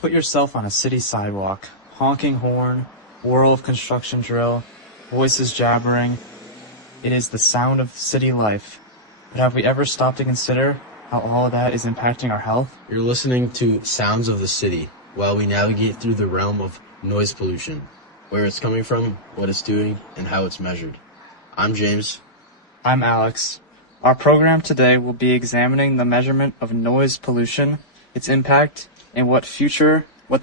Put yourself on a city sidewalk. Honking horn, whirl of construction drill, voices jabbering. It is the sound of city life. But have we ever stopped to consider how all of that is impacting our health? You're listening to Sounds of the City while we navigate through the realm of noise pollution, where it's coming from, what it's doing, and how it's measured. I'm James. I'm Alex. Our program today will be examining the measurement of noise pollution, its impact, and what the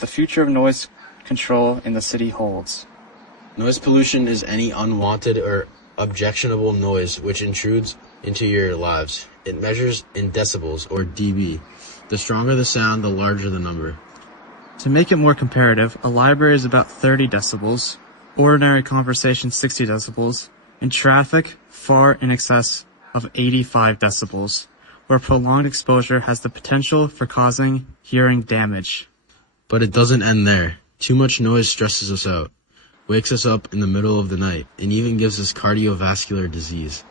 future of noise control in the city holds. Noise pollution is any unwanted or objectionable noise which intrudes into your lives. It measures in decibels, or dB. The stronger the sound, the larger the number. To make it more comparative, a library is about 30 decibels, ordinary conversation 60 decibels, and traffic far in excess of 85 decibels, where prolonged exposure has the potential for causing hearing damage. But it doesn't end there. Too much noise stresses us out, wakes us up in the middle of the night, and even gives us cardiovascular disease.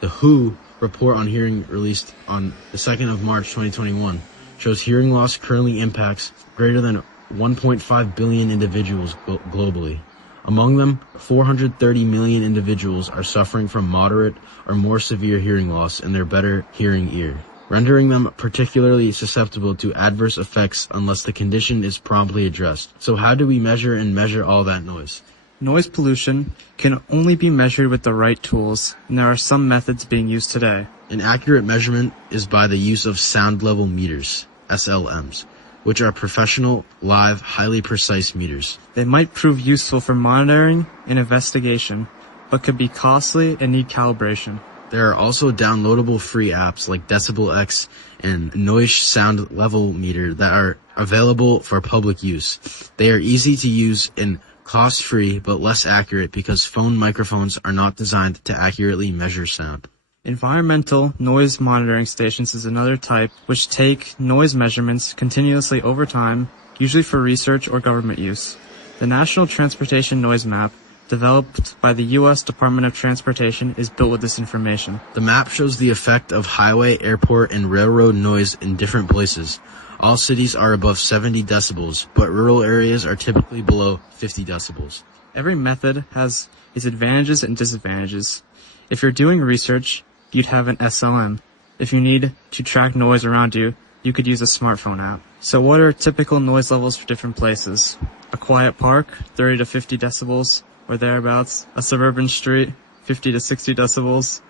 The WHO report on hearing released on the 2nd of March 2021 shows hearing loss currently impacts greater than 1.5 billion individuals globally. Among them, 430 million individuals are suffering from moderate or more severe hearing loss in their better hearing ear, rendering them particularly susceptible to adverse effects unless the condition is promptly addressed. So how do we measure all that noise? Noise pollution can only be measured with the right tools, and there are some methods being used today. An accurate measurement is by the use of sound level meters, SLMs, which are professional, live, highly precise meters. They might prove useful for monitoring and investigation, but could be costly and need calibration. There are also downloadable free apps like Decibel X and Noise Sound Level Meter that are available for public use. They are easy to use and cost-free but less accurate because phone microphones are not designed to accurately measure sound. Environmental noise monitoring stations is another type which take noise measurements continuously over time, usually for research or government use. The National Transportation Noise Map, developed by the U.S. Department of Transportation, is built with this information. The map shows the effect of highway, airport, and railroad noise in different places. All cities are above 70 decibels, but rural areas are typically below 50 decibels. Every method has its advantages and disadvantages. If you're doing research, you'd have an SLM. If you need to track noise around you, you could use a smartphone app. So what are typical noise levels for different places? A quiet park, 30 to 50 decibels, or thereabouts. A suburban street, 50 to 60 decibels.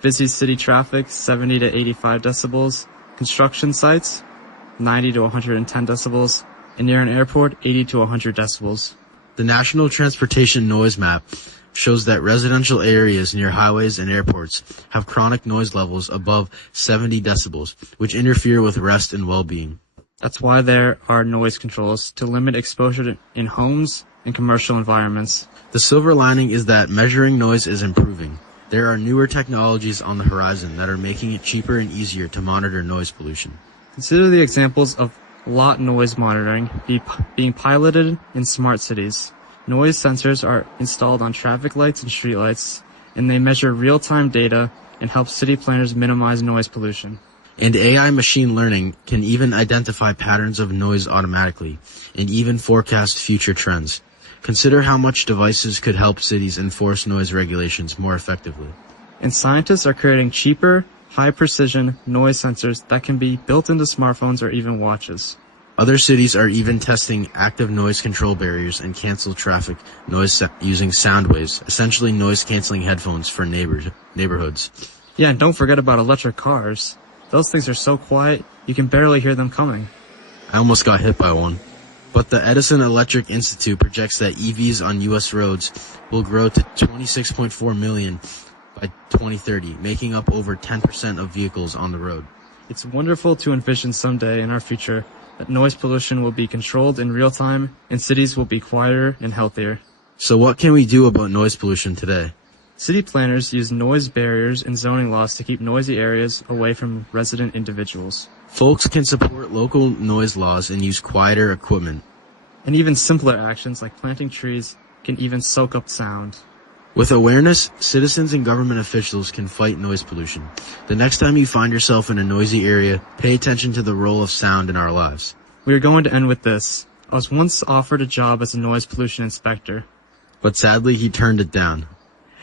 Busy city traffic, 70 to 85 decibels. Construction sites, 90 to 110 decibels. And near an airport, 80 to 100 decibels. The National Transportation Noise Map shows that residential areas near highways and airports have chronic noise levels above 70 decibels, which interfere with rest and well-being. That's why there are noise controls to limit exposure in homes and commercial environments. The silver lining is that measuring noise is improving. There are newer technologies on the horizon that are making it cheaper and easier to monitor noise pollution. Consider the examples of lot noise monitoring being piloted in smart cities. Noise sensors are installed on traffic lights and streetlights, and they measure real-time data and help city planners minimize noise pollution. And AI machine learning can even identify patterns of noise automatically, and even forecast future trends. Consider how much devices could help cities enforce noise regulations more effectively. And scientists are creating cheaper, high-precision noise sensors that can be built into smartphones or even watches. Other cities are even testing active noise control barriers and cancel traffic noise using sound waves, essentially noise-canceling headphones for neighborhoods. Yeah, and don't forget about electric cars. Those things are so quiet, you can barely hear them coming. I almost got hit by one. But the Edison Electric Institute projects that EVs on U.S. roads will grow to 26.4 million by 2030, making up over 10% of vehicles on the road. It's wonderful to envision someday in our future that noise pollution will be controlled in real time and cities will be quieter and healthier. So what can we do about noise pollution today? City planners use noise barriers and zoning laws to keep noisy areas away from resident individuals. Folks can support local noise laws and use quieter equipment. And even simpler actions like planting trees can even soak up sound. With awareness, citizens and government officials can fight noise pollution. The next time you find yourself in a noisy area, pay attention to the role of sound in our lives. We are going to end with this. I was once offered a job as a noise pollution inspector. But sadly, he turned it down.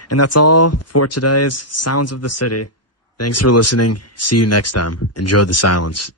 And that's all for today's Sounds of the City. Thanks for listening. See you next time. Enjoy the silence.